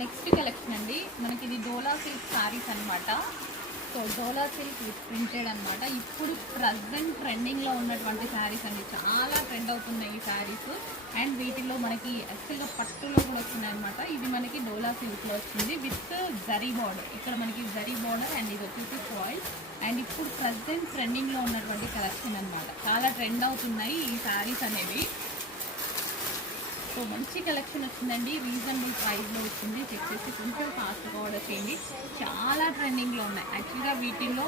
Next collection అండి, మనకి ఇది డోలా సిల్క్ శారీస్ అనమాట. So dola silk with printed అనమాట. ఇప్పుడు ప్రజెంట్ ట్రెండింగ్లో ఉన్నటువంటి శారీస్ అండి, చాలా ట్రెండ్ అవుతున్నాయి ఈ శారీస్. అండ్ వీటిలో మనకి యాక్చువల్గా పట్టులో కూడా వస్తున్నాయి అనమాట. ఇది మనకి డోలా సిల్క్లో వచ్చింది విత్ జరీ బార్డర్. ఇక్కడ మనకి జరీ బార్డర్ అండ్ ఇది వచ్చేసి ఫాయిల్. అండ్ ఇప్పుడు ప్రజెంట్ ట్రెండింగ్లో ఉన్నటువంటి కలెక్షన్ అనమాట. చాలా ట్రెండ్ అవుతున్నాయి ఈ శారీస్ అనేవి. సో మంచి కలెక్షన్ వచ్చిందండి, రీజనబుల్ ప్రైస్లో వచ్చింది. చెక్ చేసి కొంచెం ఫాస్ట్గా ఆర్డర్ చేయండి. చాలా ట్రెండింగ్లో ఉన్నాయి యాక్చువల్గా. వీటిల్లో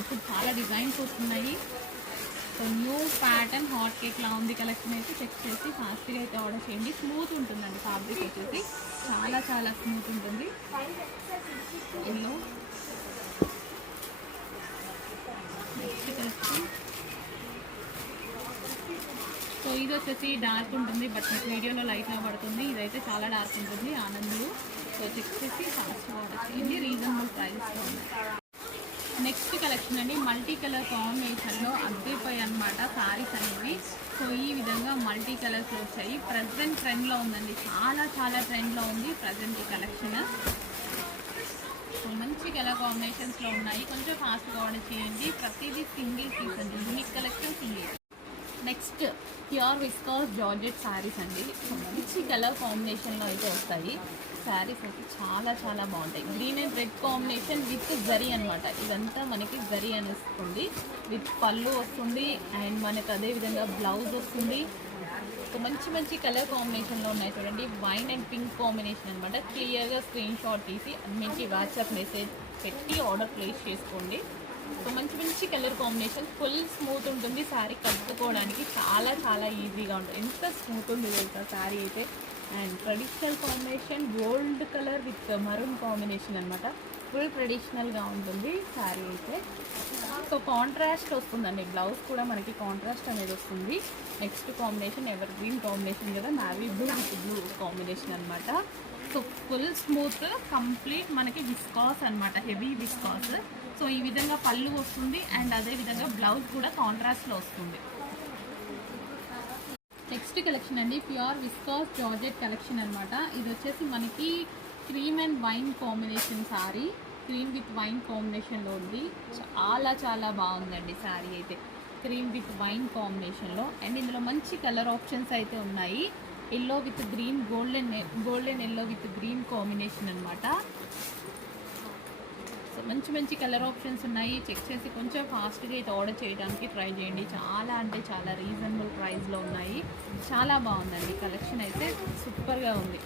ఇప్పుడు చాలా డిజైన్స్ వస్తున్నాయి. సో న్యూ ప్యాటర్న్ హాట్ కేక్లా ఉంది కలెక్షన్ అయితే. చెక్ చేసి ఫాస్ట్గా అయితే ఆర్డర్ చేయండి. స్మూత్ ఉంటుందండి ఫ్యాబ్రిక్ వచ్చేసి, చాలా చాలా స్మూత్ ఉంటుంది. Yellow next collection. సో ఇది వచ్చేసి డార్క్ ఉంటుంది, బట్ మీకు వీడియోలో లైట్గా పడుతుంది. ఇదైతే చాలా డార్క్ ఉంటుంది, ఆనందులు. సో చెక్ చేసి ఫాస్ట్గా ఆర్డర్ చేయండి, రీజనబుల్ ప్రైస్లో ఉంది. నెక్స్ట్ కలెక్షన్ అండి, మల్టీ కలర్ కాంబినేషన్లో అద్దెపై అనమాట శారీస్ అనేవి. సో ఈ విధంగా మల్టీ కలర్స్ వచ్చాయి. ప్రజెంట్ ట్రెండ్లో ఉందండి, చాలా చాలా ట్రెండ్లో ఉంది ప్రజెంట్ ఈ కలెక్షన్. సో మంచి కలర్ కాంబినేషన్స్లో ఉన్నాయి. కొంచెం ఫాస్ట్గా ఆర్డర్ చేయండి. ప్రతిదీ సింగిల్ పీస్ అండి, unique collection single. Next pure viscous georgette saris అండి. మంచి కలర్ కాంబినేషన్లో అయితే వస్తాయి శారీస్ అయితే, చాలా చాలా బాగుంటాయి. Green and red combination with zari అనమాట. ఇదంతా మనకి జరీ అని వస్తుంది, విత్ పళ్ళు వస్తుంది అండ్ మనకు అదేవిధంగా బ్లౌజ్ వస్తుంది. సో మంచి మంచి కలర్ కాంబినేషన్లో ఉన్నాయి చూడండి. వైన్ అండ్ పింక్ కాంబినేషన్ అనమాట. క్లియర్గా స్క్రీన్ షాట్ తీసి అన్నింటి వాట్సాప్ మెసేజ్ పెట్టి ఆర్డర్ ప్లేస్ చేసుకోండి. సో మంచి మంచి కలర్ కాంబినేషన్, ఫుల్ స్మూత్ ఉంటుంది శారీ. కట్టుకోవడానికి చాలా చాలా ఈజీగా ఉంటుంది. ఎంత స్మూత్ ఉంది తెలుసా శారీ అయితే. And traditional combination gold colour with maroon combination అనమాట. ఫుల్ ట్రెడిషనల్గా ఉంటుంది శారీ అయితే. సో కాంట్రాస్ట్ వస్తుందండి, బ్లౌజ్ కూడా మనకి కాంట్రాస్ట్ అనేది వస్తుంది. Next combination evergreen combination కదా, navy blue with blue combination అనమాట. సో ఫుల్ స్మూత్ కంప్లీట్ మనకి విస్కాస్ అనమాట, హెవీ విస్కాస్. సో ఈ విధంగా పళ్ళు వస్తుంది అండ్ అదే విధంగా బ్లౌజ్ కూడా కాంట్రాస్ట్లో వస్తుంది. నెక్స్ట్ కలెక్షన్ అండి, ప్యూర్ విస్కాస్ జార్జెట్ కలెక్షన్ అనమాట. ఇది వచ్చేసి మనకి cream and wine combination sari. Cream with wine కాంబినేషన్లో ఉంది. చాలా చాలా బాగుందండి శారీ అయితే, క్రీమ్ విత్ వైన్ కాంబినేషన్లో. అండ్ ఇందులో మంచి కలర్ ఆప్షన్స్ అయితే ఉన్నాయి. Yellow with green, golden yellow with green combination అనమాట. సో మంచి మంచి కలర్ ఆప్షన్స్ ఉన్నాయి. చెక్ చేసి కొంచెం ఫాస్ట్గా అయితే ఆర్డర్ చేయడానికి ట్రై చేయండి. చాలా అంటే చాలా రీజనబుల్ ప్రైస్లో ఉన్నాయి. చాలా బాగుందండి కలెక్షన్ అయితే, సూపర్గా ఉంది.